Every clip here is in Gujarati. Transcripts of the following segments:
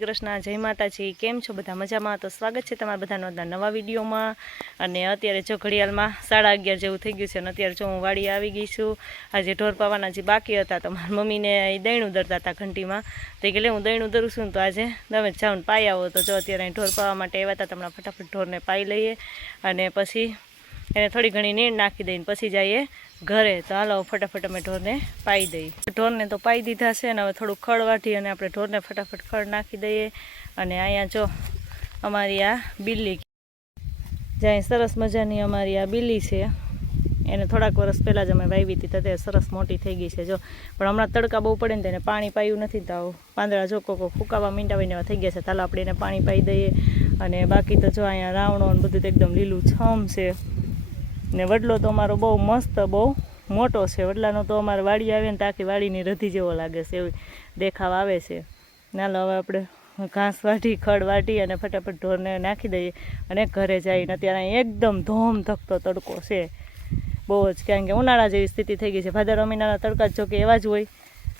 કૃષ્ણ, જય માતાજી। કેમ છો બધા? મજામાં? તો સ્વાગત છે તમારા બધાનો નવા વિડીયોમાં। અને અત્યારે જો ઘડિયાળમાં 11:30 જેવું થઈ ગયું છે અને અત્યારે જો હું વાડી આવી ગઈ છું। આજે ઢોર પાવાના જે બાકી હતા તો મારી મમ્મીને દહીણું દરતા હતા ઘંટીમાં, તો કે લે હું દહીણું દરું છું તો આજે તમે જાઉં પાઈ આવો। તો જો અત્યારે ઢોર પાવા માટે આવ્યા હતા, તમને ફટાફટ ઢોરને પાઈ લઈએ અને પછી એને થોડી ઘણી નીણ નાખી દઈને પછી જઈએ ઘરે। તો હાલો ફટાફટ અમે ઢોરને પાઈ દઈએ। ઢોરને તો પાઈ દીધા છે અને હવે થોડુંક ખડ વાટી અને આપણે ઢોરને ફટાફટ ખડ નાખી દઈએ। અને અહીંયા જો અમારી આ બિલ્લી, જ્યાં સરસ મજાની અમારી આ બિલ્લી છે, એને થોડાક વર્ષ પહેલાં જ અમે વાવી હતી, તો સરસ મોટી થઈ ગઈ છે જો। પણ હમણાં તડકા બહુ પડે ને તેને પાણી પાયું નથી, તો પાંદડા જો કોકો ફૂંકાવા મીંડા એવા થઈ ગયા છે, ચાલો આપણે એને પાણી પાઈ દઈએ। અને બાકી તો જો અહીંયા રાવણો ને બધું એકદમ લીલું છમ છે ને વડલો તો અમારો બહુ મસ્ત બહુ મોટો છે। વડલાનો તો અમારે વાડી આવે ને તો આખી વાડીની રધી જેવો લાગે છે, એવી દેખાવ આવે છે। નાલો હવે આપણે ઘાસ વાટી ખડ વાટી અને ફટાફટ ઢોરને નાખી દઈએ અને ઘરે જઈને અત્યારે એકદમ ધોમ ધકતો તડકો છે બહુ જ, કારણ કે ઉનાળા જેવી સ્થિતિ થઈ ગઈ છે। ભાદરવા મહિનાના તડકા જો કે એવા જ હોય।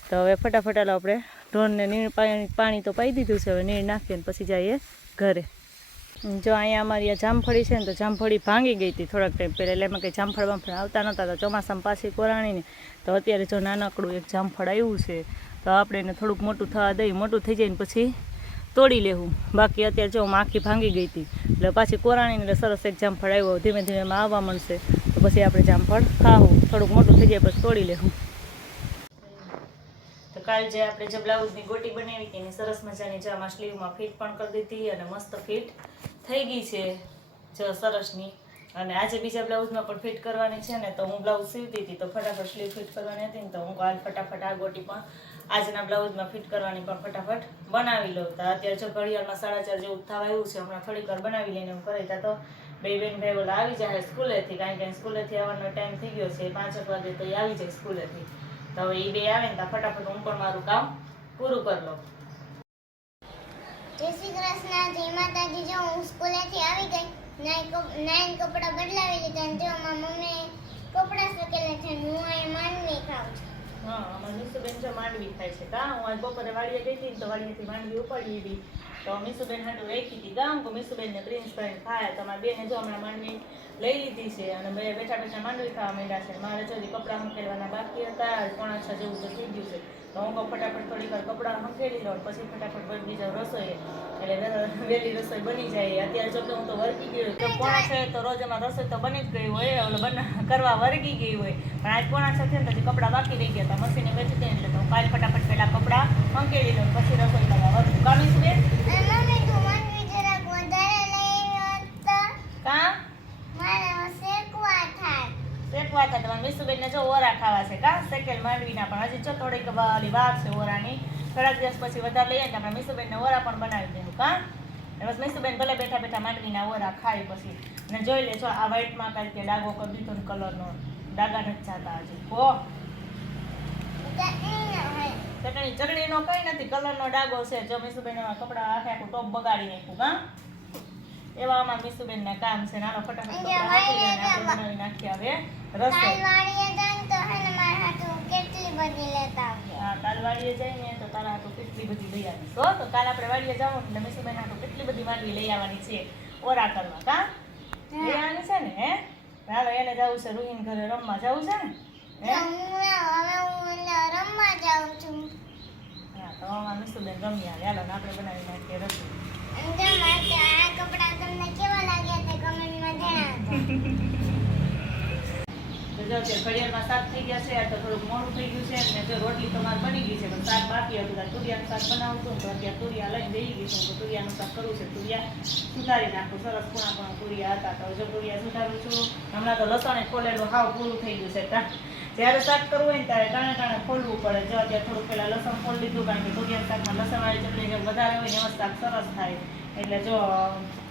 તો હવે ફટાફટ હાલો આપણે ઢોરને નીણ પાણી તો પાઈ દીધું છે, હવે નીણ નાખીને પછી જઈએ ઘરે। જો અહીંયા અમારી આ જામફળી છે ને, તો જામફળી ભાંગી ગઈ હતી થોડાક ટાઈમ પહેલાં, એટલે એમાં કંઈ જામફળ આવતા નહોતા, તો ચોમાસામાં પાછી કોરાણીને તો અત્યારે જો નાનકડું એક જામફળ આવ્યું છે, તો આપણે એને થોડુંક મોટું થવા દઈએ, મોટું થઈ જાય ને પછી તોડી લેવું। બાકી અત્યારે જો આખી ભાંગી ગઈ હતી એટલે પાછી કોરાણીને એટલે સરસ એક જામફળ આવ્યો, ધીમે ધીમે એમાં આવવા મળશે તો પછી આપણે જામફળ ખાવું, થોડુંક મોટું થઈ જાય પછી તોડી લેવું। તો કાલ જે આપણે જે બ્લાઉઝની ગોટી બનાવી હતી એની સરસ મજાની જે આમાં સ્લીવમાં ફિટ પણ કરી દીધી અને મસ્ત ફિટ થઈ ગઈ છે જો સરસની। અને આજે બીજા બ્લાઉઝમાં પણ ફિટ કરવાની છે ને, તો હું બ્લાઉઝ સીવતી હતી તો ફટાફટ સ્લીવ ફિટ કરવાની હતી ને, તો હું કાલ ફટાફટ આ ગોટી પણ આજના બ્લાઉઝમાં ફિટ કરવાની પણ ફટાફટ બનાવી લઉં। તો અત્યારે જો ઘડિયાળમાં 4:30 જેવું થવા આવ્યું છે, હમણાં થોડીક વાર બનાવી લઈને હું કરે તો બે બેન ભાઈ ઓલા આવી જાય સ્કૂલેથી, કારણ કે સ્કૂલેથી આવવાનો ટાઈમ થઈ ગયો છે, 5 વાગે તો એ આવી જાય સ્કૂલેથી। તો હવે એ બે આવે ને તો ફટાફટ હું પણ મારું કામ પૂરું કરી લઉં। જય શ્રી કૃષ્ણ, જય માતાજી। જો હું સ્કૂલેથી આવી ગઈ, નાઈન કપડાં બદલાવી લીધા અને જો મારી મમ્મી કપડાં સુકેલા છે, હું અહીં માંડવી ખાઉં છું। હા, અમારી મીસુબેન જો માંડવી ખાય છે કા। હું આજ બપોરે વાડીએ ગઈ હતી ને તો વાડીએથી માંડવી ઉપાડી લીધી, તો મીસુબેન હાટું રાખી હતી ગામ તો મીસુબેનને પ્રિન્સભાઈ ખાયા, તો અમારા બેને જો હમણાં માંડવી લઈ લીધી છે અને બે બેઠા બેઠા માંડવી ખાવા માંડ્યા છે। મારે જો કપડાં હંકેલવાના બાકી હતા, 5:45 જેવું તો થઈ ગયું છે, તો હું ફટાફટ થોડીક વાર કપડાં હંકેલી લઉં પછી ફટાફટ બની જાઉં રસોઈ, એટલે વહેલી રસોઈ બની જાય। અત્યારે જો કે હું તો વર્ગી ગઈ હોય, તો 5:45 તો રોજ એમાં રસોઈ તો બની જ ગઈ હોય, ઓલો કરવા વર્ગી ગઈ હોય, પણ આજ 5:45 થઈને પછી કપડાં બાકી રહી ગયા હતા, મશીને બેઠી હતી એટલે તો કાલ ફટાફટ પહેલા કપડાં હંકેલી લઉં પછી રસોઈ કરવા વર્ગું। કામીશ બેન મમ્મી તું માંડવી જરાક વધારે લઈ આવતા કા મારે શેકવા થાય। શેકવા થાય તમારે મીસુબેનને જો ઓરા ખાવા છે કા, શેકેલ માંડવીના, પણ હજી જો થોડીક વાલી વાર છે ઓરાની, થોડાક દિવસ પછી વધારે લઈએ ને આપણે મીસુબેનને ઓરા પણ બનાવી દેવું કા। બસ મીસુબેન ભલે બેઠા બેઠા માંડવીના ઓરા ખાય પછી, અને જોઈ લે જો આ વ્હાઈટમાં કાંઈ કે ડાઘો કરી દીધો ને કલરનો, ડાઘા નથી જતા હજી હો, ચટણીનો કઈ નથી, કલરનો ડાઘો છે જો। મીસુબેન કપડા આખે આખું ટોપ બગાડી નાખ્યું કા, એવા અમારા મીસુબેનના કામ છે। નાનો ફટાફટ કપડા આપી અને આપણે બનાવી નાખીએ હવે રસોઈ। હા, કાલ વાડીએ જઈને તો તારા હાટું કેટલી બધી લઈ આવીશ હો। તો કાલ આપણે વાડીએ જવું એટલે મીસુબેન હાટું કેટલી બધી માંડવી લઈ આવવાની છે ઓરા કરવા કા, લઈ આવવાની છે ને હે। હાલો એને જવું છે રૂહીન ઘરે રમવા જવું છે ને હે, રમવા જાઉં છું। હા તો અમારા મીસુબેન રમી આવે, હાલો ને આપણે બનાવી નાખીએ રસોઈ। આ કપડાં તમને કેવા લાગ્યા તે કમેન્ટમાં જણાવજો। તો જો ઘડિયાળમાં 7 થઈ ગયા છે, આ તો થોડુંક મોડું થઈ ગયું છે ને, જો રોટલી તો મારે બની ગઈ છે પણ શાક બાકી હતું, તુરિયાનું શાક બનાવું છું તો અત્યારે તુરિયા લઈને બેસી ગઈ છું, તો તુરિયાનું શાક કરવું છે, તુરિયા સુધારી નાખું, સરસ પૂણા તુરિયા હતા તો જો તુરિયા સુધારું છું। હમણાં તો લસણે ખોલેલું હાવ પૂરું થઈ ગયું છે, જ્યારે શાક કરવું હોય ને ત્યારે ટાણે ટાણે ખોલવું પડે। જો અત્યારે થોડુંક પહેલાં લસણ ખોલી દીધું, કારણ કે તુરિયાના શાકમાં લસણવાળી ચટણી જેમ વધારે હોય ને એમાં શાક સરસ થાય, એટલે જો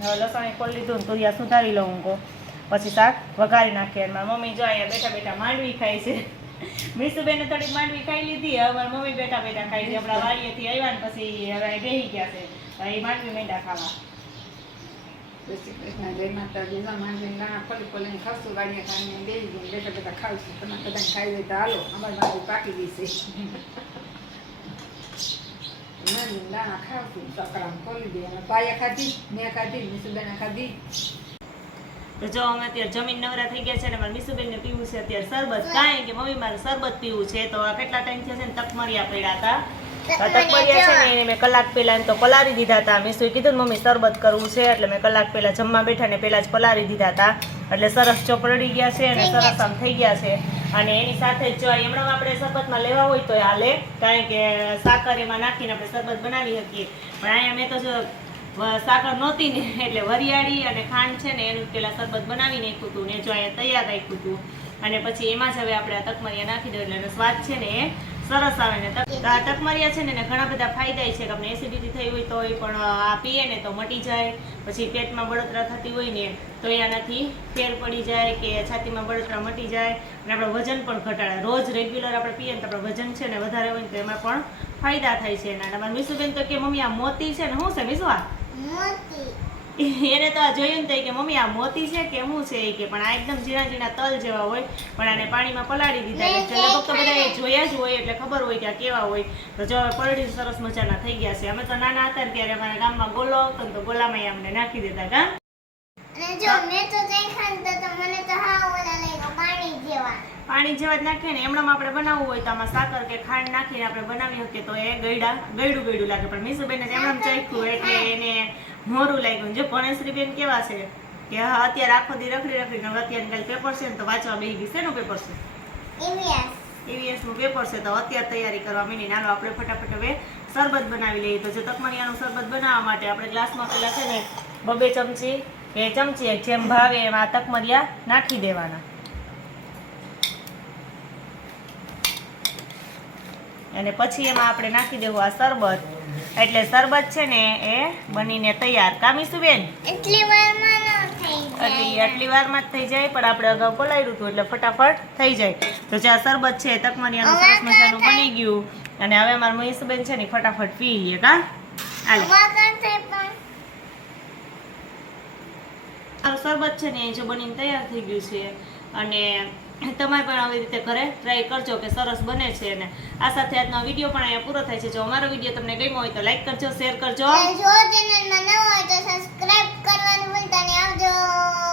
હવે લસણે ખોલી લીધું ને તુરિયા સુધારી લઉં હું, પછી શાક વઘારી નાખીએ। મારી મમ્મી જો અહીંયા બેઠા બેઠા માંડવી ખાય છે, મીસુબેને થોડીક માંડવી ખાઈ લીધી, હવે મારી મમ્મી બેઠા બેઠા ખાઈ છે, આપણા વાડીએથી આવ્યા ને પછી હવે બેસી ગયા છે, એ માંડવી માંડ્યા ખાવા। જય શ્રી કૃષ્ણ, જય માતાજી। માંડવી ના ખોલી ખોલીને ખાસું વાડીએ ખાઈને બેસી ગઈ, બેઠા બેઠા ખાવ છું, તમે બધાને ખાઈ લે તો હાલો, અમારી માંડવી પાકી ગઈ છે। માંડીને દાણા ખાવશું સકરામ ખોલી દે અને ભાઈએ ખાધી મેં ખાધી મીસુબેને ખાધી. તો જો અમે અત્યારે જમીન નવરા થઈ ગયા છે ને મારા મીસુબેનને પીવું છે અત્યારે શરબત. કાંઈ કે મમ્મી મારે શરબત પીવું છે. તો આ કેટલા ટાઈમ થયા છે ને તકમરિયા પડ્યા હતા. આ તકમરિયા છે ને એને મેં કલાક પહેલા તો પલારી દીધા હતા. મીસુએ કીધું ને મમ્મી શરબત કરવું છે એટલે મેં કલાક પહેલા જમવા બેઠા ને પહેલા જ પલારી દીધા હતા. એટલે સરસ ચોપડી ગયા છે અને સરસ આમ થઈ ગયા છે. અને એની સાથે જો હમણાં આપણે શરબતમાં લેવા હોય તો હાલે, કારણ કે સાકર એમાં નાખીને આપણે શરબત બનાવી શકીએ. પણ અહીંયા મેં તો જો સાકર નહોતી ને એટલે વરિયાળી અને ખાંડ છે ને એનું પેલા શરબત બનાવી નાખ્યું હતું ને જો અહીંયા તૈયાર રાખ્યું હતું. અને પછી એમાં જ હવે આપણે આ તકમરિયા નાખી દઈએ એટલે એનો સ્વાદ છે ને એ સરસ આવે ને. આ તકમરિયા છે ને એને ઘણા બધા ફાયદા છે કે આપણે એસિડિટી થઈ હોય તો એ પણ આ પીએ ને તો મટી જાય. પછી પેટમાં બળતરા થતી હોય ને તો એનાથી ફેર પડી જાય કે છાતીમાં બળતરા મટી જાય અને આપણે વજન પણ ઘટાડે. રોજ રેગ્યુલર આપણે પીએ ને તો આપણે વજન છે ને વધારે હોય ને તો એમાં પણ ફાયદા થાય છે એના. અમારા મીસુબેન તો કે મમ્મી આ મોતી છે ને શું છે મીસુ? આ મોતી એને તો આ જોયું ને તો કે મમ્મી આ મોતી છે કે શું છે કે પણ આ એકદમ ઝીણા ઝીણા તલ જેવા હોય પણ આને પાણીમાં પલાળી દીધા. એટલે લગભગ તો બધા જોયા જ હોય એટલે ખબર હોય કે આ કેવા હોય. તો જો પલળી સરસ મજાના થઈ ગયા છે. અમે તો નાના હતા ત્યારે અમારા ગામમાં ગોલો આવતો ને તો ગોલામાં અમને નાખી દેતા કા. અને જો મેં તો દેખાન તો મને તો હા ઓલા લાગ્યો પાણી જેવા. પાણી જેવા જ નાખીએ ને એમણામાં આપણે બનાવવું હોય તો આમાં સાકર કે ખાંડ નાખીને આપણે બનાવી શકીએ તો એ ગળ્યું લાગે. પણ મીસુબેને એમણામ ચાખ્યું એટલે એને મોરું લાગ્યું. જો ભણેશ્રીબેન કેવા છે કે હા અત્યારે આખો દી રખડી રખડીને હવે અત્યારે કાલે પેપર છે ને તો વાંચવા બેસી ગઈ. શેનું પેપર છે? EVS નું પેપર છે તો અત્યારે તૈયારી કરવા માંડી. નાનો આપણે ફટાફટ હવે શરબત બનાવી લઈએ. તો જે તકમરિયાનું શરબત બનાવવા માટે આપણે ગ્લાસમાં પેલા છે ને 2 ચમચી કે ચમચી જેમ ભાવે એમાં તકમરિયા નાખી દેવાના. અને પછી એમાં આપણે નાખી દેવું આ શરબત. એટલે શરબત છે ને એ બનીને તૈયાર. કા મીસુબેન? એટલી વારમાં ન થઈ જાય. આટલી વારમાં જ થઈ જાય પણ આપણે અગાઉ પલાળ્યું હતું એટલે ફટાફટ થઈ જાય. તો જે આ શરબત છે તકમરિયાનું સરસ મજાનું બની ગયું. અને હવે મારા મીસુબેન છે ને ફટાફટ પી લઈએ. કા હાલે આ શરબત છે ને એ જો બનીને તૈયાર થઈ ગયું છે. અને તમારે પણ આવી રીતે ઘરે ટ્રાય કરજો કે સરસ બને છે. અને આ સાથે આજનો વિડીયો પણ અહીંયા પૂરો થાય છે. જો અમારો વિડીયો તમને ગમ્યો હોય તો લાઈક કરજો, શેર કરજો. જો ચેનલમાં નવા હોય તો સબસ્ક્રાઇબ કરવાનું ભૂલતા નહીં. આવજો.